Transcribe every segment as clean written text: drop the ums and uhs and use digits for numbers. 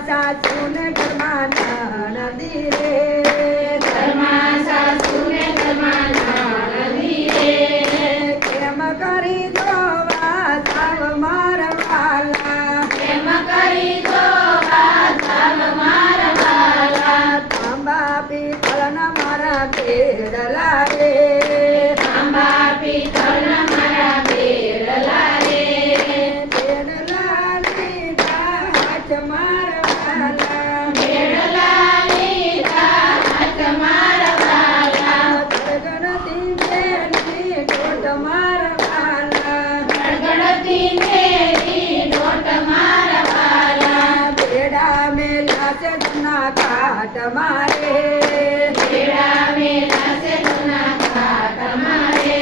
સાસુને ઘરમાં નણંદી રે, ઘરમાં સાસુને ઘરમાં નણંદી રે. કેમ કરી જોવા જાવ મારા વાલા, કેમ કરી જોવા જાવ મારા વાલા. તાંબા પિત્તળના મારા બેડલા રે, તાંબા પિત્તળના મારા બેડલા રે. બેડલા લીધા હાથ મારા વાલા, બેડલા લીધા હાથ મારા વાલા. ગણગણતી મેલી દોઢ મારા વાલા, ગણગણતી મેરી દોટ મારા વાલા. બેડા મેલા છે જૂના કાટ મારે, બેડા મેલા છે જૂના ઘાટ મારે.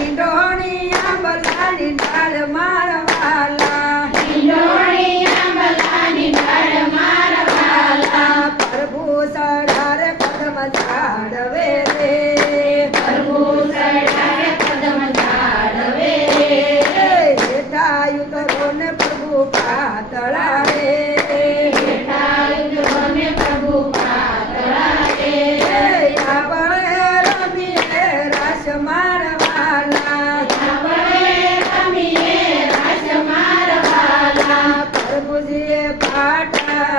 ઈંડોણી આંબલાની ડાળ મારા વાલા, ઈંડોળી આંબલાની ડાળ મારા વાલા. પ્રભુ સડારે પદમ ઝાડવે રે, પ્રભુ સડારે પદમ ઝાડવે રે. હેઠાયું કરો ને પ્રભુ પાતળા રે, હેઠાયુધોને પ્રભુ પાતળા રે. આપણે રમીએ રાસ મારા વાલા, આપણે રમીએ રાસ મારા વાલા. પ્રભુજીએ પાટા